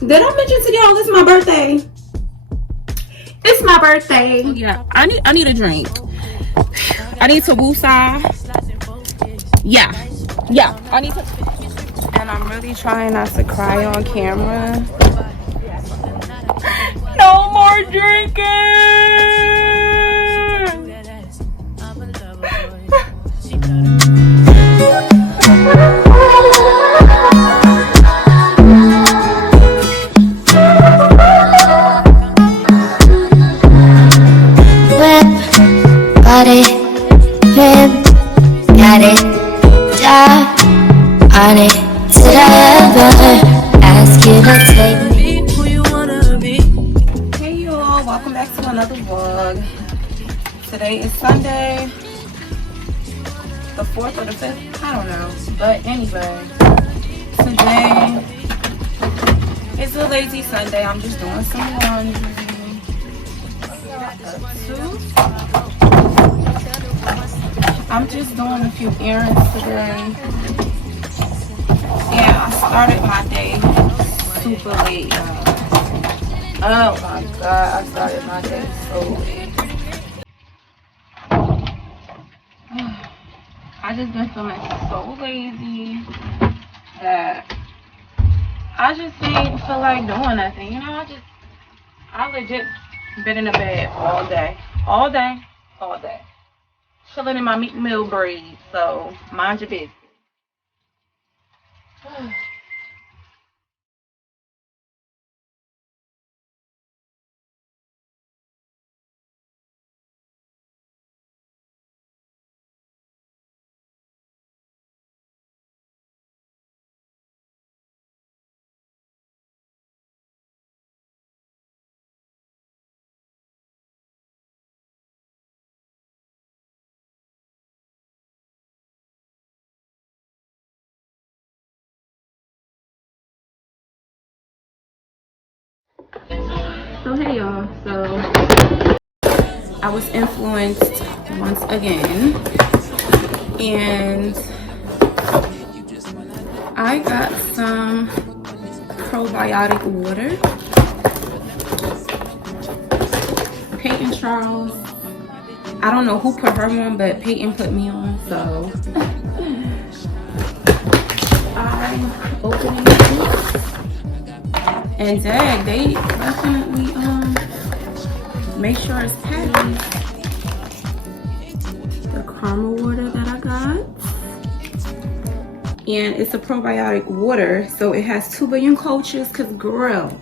Did I mention to y'all it's my birthday? It's my birthday. Yeah, I need a drink. I need to woosah. Yeah, I need to. And I'm really trying not to cry on camera. No more drinking. On it, did I ever ask you to take me who you wanna be? Hey you all, welcome back to another vlog. Today is Sunday, the 4th or the 5th, I don't know. But anyway, today is a lazy Sunday. I'm just doing some laundry. I'm just doing a few errands today. Yeah, I started my day super late, y'all. Oh my god, I started my day so late. I just been feeling so lazy that I just ain't feel like doing nothing. You know, I legit been in the bed all day. Chilling in my meat meal breed, so mind your business. So hey y'all, so I was influenced once again and I got some probiotic water. Peyton Charles, I don't know who put her on, but Peyton put me on, so I'm opening it. And dang, they definitely make sure it's packaged. The caramel water that I got. And it's a probiotic water, so it has 2 billion cultures, cause girl,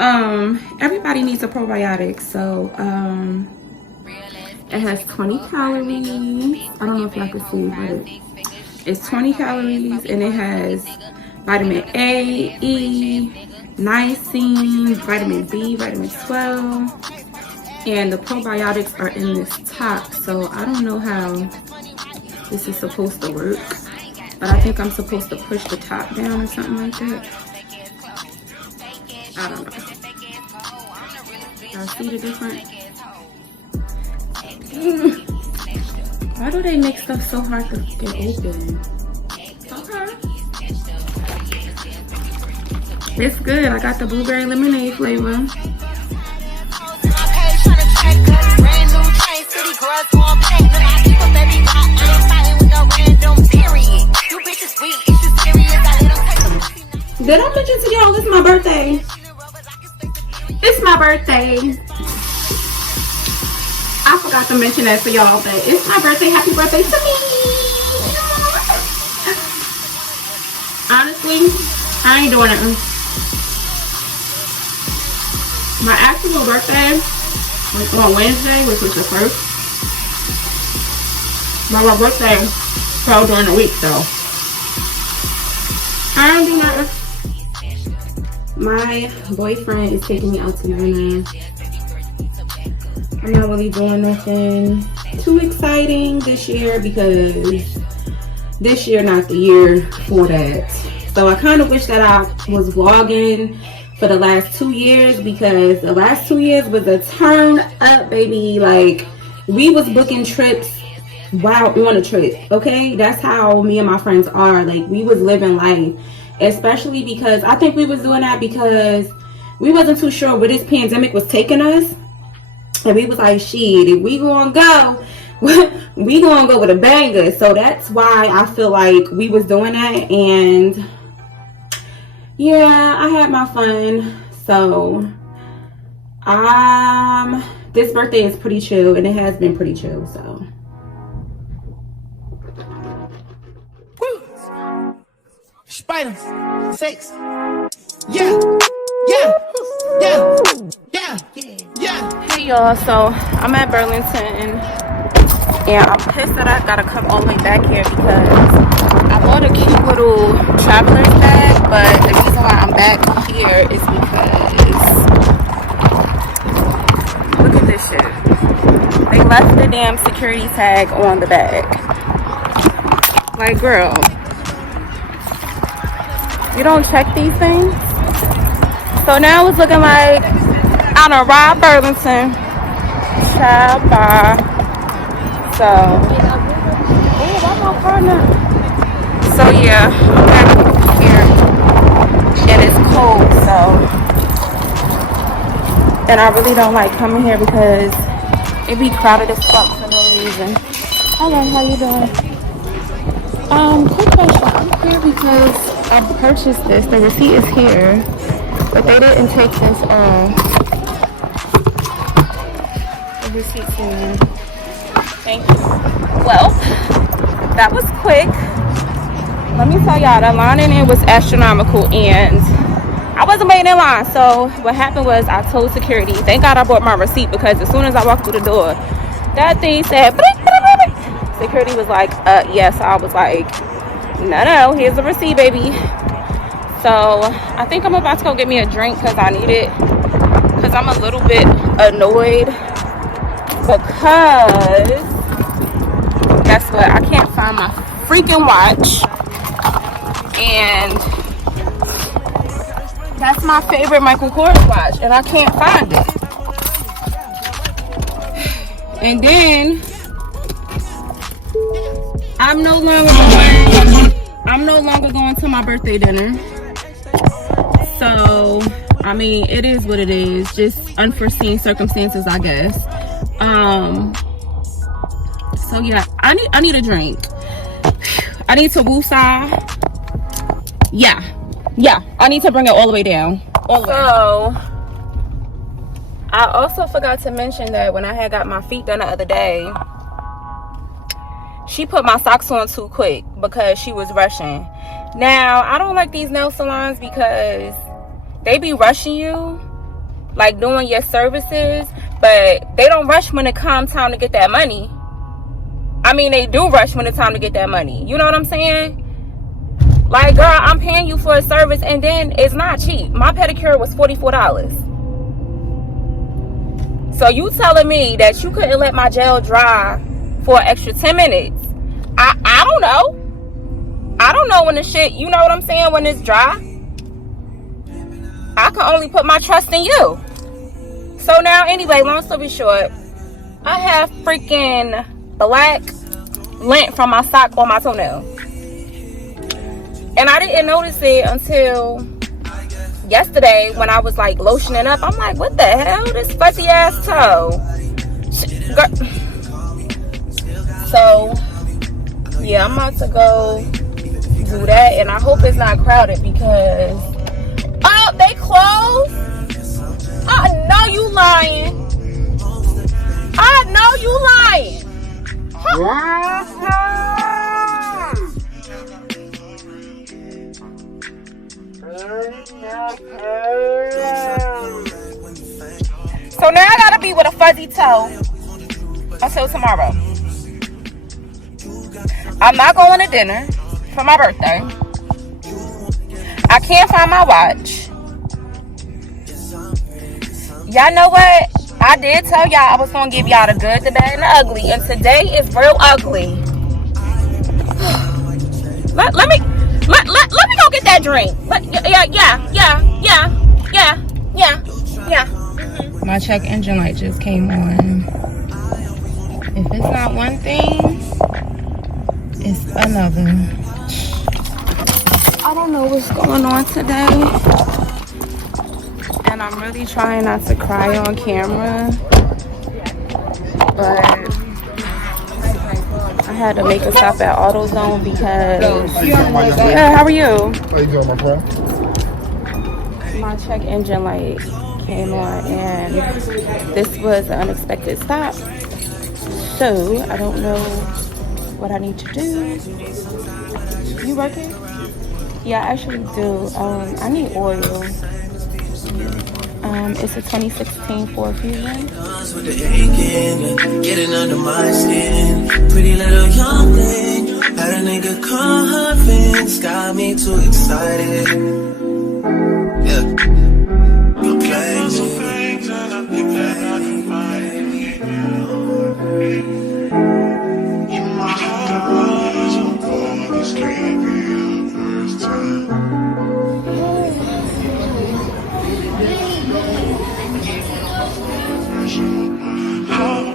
everybody needs a probiotic. So it has 20 calories. I don't know if y'all can see, but it's 20 calories, and it has vitamin A, E, niacin, vitamin B, vitamin 12, and the probiotics are in this top. So I don't know how this is supposed to work, but I think I'm supposed to push the top down or something like that. I don't know. Y'all see the difference? Why do they make stuff so hard to get open? Okay. It's good. I got the blueberry lemonade flavor. Did I mention to y'all it's my birthday? It's my birthday. I forgot to mention that to y'all, but it's my birthday. Happy birthday to me. Honestly, I ain't doing it. My actual birthday was on Wednesday, which was the 1st. But my birthday fell during the week, so I don't do nothing. My boyfriend is taking me out to dinner. I'm not really doing nothing too exciting this year because this year not the year for that. So I kind of wish that I was vlogging for the last 2 years, because the last 2 years was a turn up, baby. Like, we was booking trips while on a trip, okay? That's how me and my friends are. Like, we was living life. especially because I think we was doing that because we wasn't too sure where this pandemic was taking us, and we was like, shit, if we gonna go, we gonna go with a banger. So that's why I feel like we was doing that. And yeah, I had my fun. So this birthday is pretty chill, and it has been pretty chill. So Spider, sex, yeah, yeah, yeah, yeah, yeah. hey y'all, so I'm at Burlington, and I'm pissed that I gotta come all the way back here because I bought a cute little traveler's bag, but the reason why I'm back here is because look at this shit. They left the damn security tag on the bag. Like, girl, you don't check these things? So now it's looking like I done robbed Burlington. Child, bye. So, oh, why my car now? So yeah, I'm back here, and it's cold. So, and I really don't like coming here because it be crowded as fuck for no reason. Hello, how you doing? Quick question. I'm here because I purchased this. The receipt is here, but they didn't take this off. The receipt's here. Thank you. Well, that was quick. Let me tell y'all, the line in it was astronomical, and I wasn't waiting in line. So what happened was I told security, thank God I bought my receipt, because as soon as I walked through the door, that thing said, security was like, yes. I was like, no, here's the receipt, baby. So I think I'm about to go get me a drink because I need it, because I'm a little bit annoyed because guess what, I can't find my freaking watch, and that's my favorite Michael Kors watch, and I can't find it. And then I'm no longer going to my birthday dinner. So I mean, it is what it is, just unforeseen circumstances, I guess. So yeah, I need a drink. I need to woosah. Yeah, I need to bring it all the way down. So I also forgot to mention that when I had got my feet done the other day, she put my socks on too quick because she was rushing. Now, I don't like these nail salons because they be rushing you, like doing your services, but they don't rush when it comes time to get that money. I mean, they do rush when it's time to get that money. You know what I'm saying? Like, girl, I'm paying you for a service, and then it's not cheap. My pedicure was $44. So you telling me that you couldn't let my gel dry for an extra 10 minutes? I don't know. I don't know when the shit, you know what I'm saying, when it's dry. I can only put my trust in you. So now, anyway, long story short, I have freaking black lint from my sock on my toenail. And I didn't notice it until yesterday when I was like lotioning up. I'm like, what the hell? This fuzzy ass toe. So yeah, I'm about to go do that, and I hope it's not crowded because they closed. I know you lying. I know you lying. So now I gotta be with a fuzzy toe until tomorrow. I'm not going to dinner for my birthday. I can't find my watch. Y'all know what? I did tell y'all I was going to give y'all the good, the bad, and the ugly. And today is real ugly. Let me go get that drink. Yeah. My check engine light just came on. If it's not one thing, it's another. I don't know what's going on today, and I'm really trying not to cry on camera, but I had to make a stop at AutoZone because, yeah, how are you? How you doing, my friend? My check engine light came on, and this was an unexpected stop, so I don't know what I need to do. You working? Yeah, I actually do. I need oil. It's a 2016 Ford Fusion. Getting under my skin. Pretty little young thing. Had a nigga convinced. Got me too excited. Yeah. You play me. You play me. In my heart, this can't be the first time.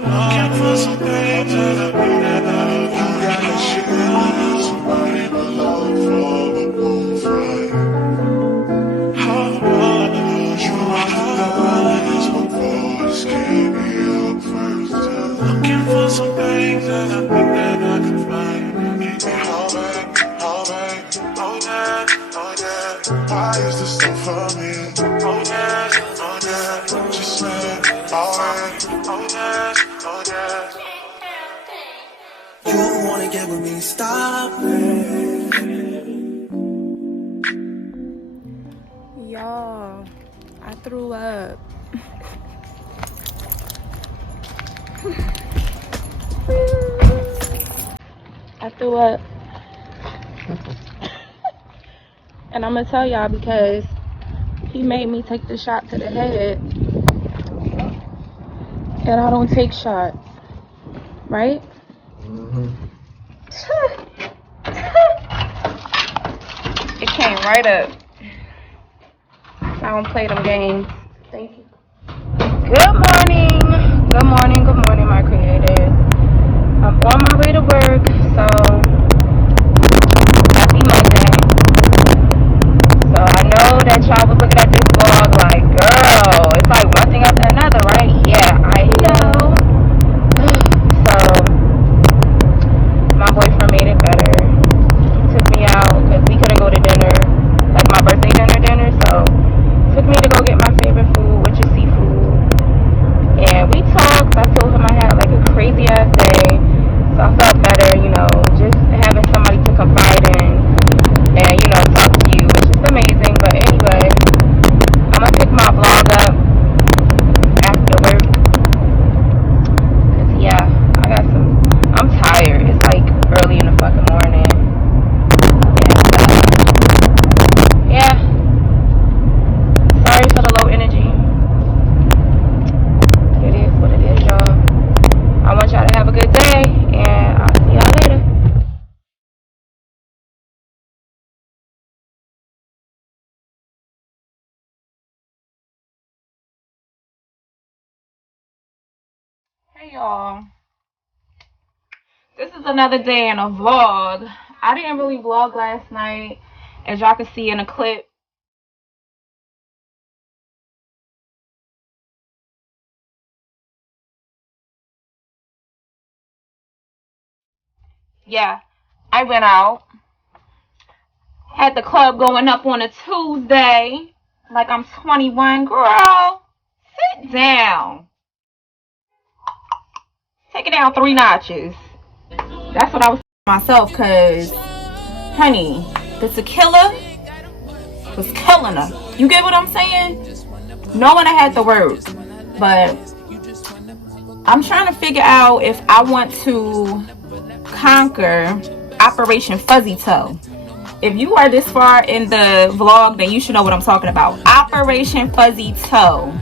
Looking for some things that I need and I you gotta share. Somebody belong for the bonfire. You are my voice can't be your first time. Looking for some things that I think that I can find. Oh yeah, oh yeah. Why is this so for me? Oh yeah, just let it alright. Oh yeah. You wanna get with me, stop it. Y'all, I threw up. I threw up. And I'm gonna tell y'all because he made me take the shot to the head. And I don't take shots. Right? It came right up. I don't play them games. Thank you. Good morning. Good morning. Good morning, my creators. I'm on my way to work, so happy Monday. So I know that y'all was looking at this vlog like, girl, it's like one thing after another, right? Yeah, I know. So my boyfriend made it better. He took me out because we couldn't go to dinner, like my birthday dinner, so took me to go get my favorite food, which is seafood. And we talked. I told him I had like a crazy ass day, so I felt better, you know, just having somebody to confide in and, you know, talk to you, which is amazing. But anyway, I'm gonna pick my vlog up after work. Cause yeah, I'm tired. It's like early in the fucking morning. And yeah. Sorry for the low energy. It is what it is, y'all. I want y'all to have a good day, and I'll see y'all later. Hey, y'all. This is another day in a vlog. I didn't really vlog last night, as y'all can see in a clip. Yeah, I went out. Had the club going up on a Tuesday. Like I'm 21. Girl, sit down. Take it down 3 notches. That's what I was telling myself, because, honey, the tequila was killing her. You get what I'm saying? Knowing I had to work. But I'm trying to figure out if I want to conquer Operation Fuzzy Toe. If you are this far in the vlog, then you should know what I'm talking about. Operation Fuzzy Toe.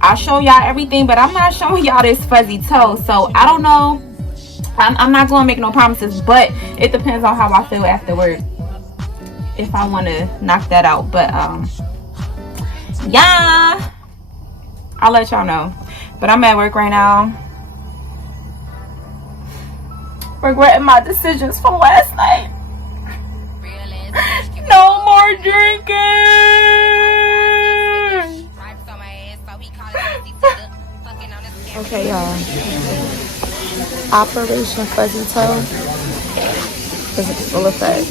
I'll show y'all everything, but I'm not showing y'all this fuzzy toe. So I don't know. I'm not going to make no promises, but it depends on how I feel afterward, if I want to knock that out. But yeah, I'll let y'all know. But I'm at work right now, regretting my decisions from last night. No more drinking. Okay, y'all. Operation Fuzzy Toe is in full effect.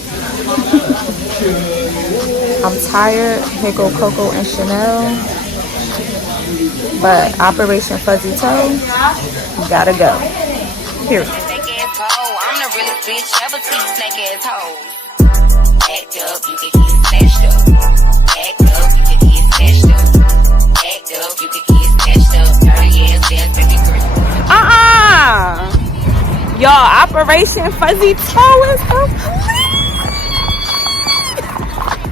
I'm tired. Here go Coco and Chanel. But Operation Fuzzy Toe, gotta go. Here. I'm the realest bitch ever see snake ass hoes. Act up, you can get snatched up. Act up, you can get snatched up. Act up, you can get snatched up. 30 ass dance, baby girl. Y'all, Operation Fuzzy Toe is complete.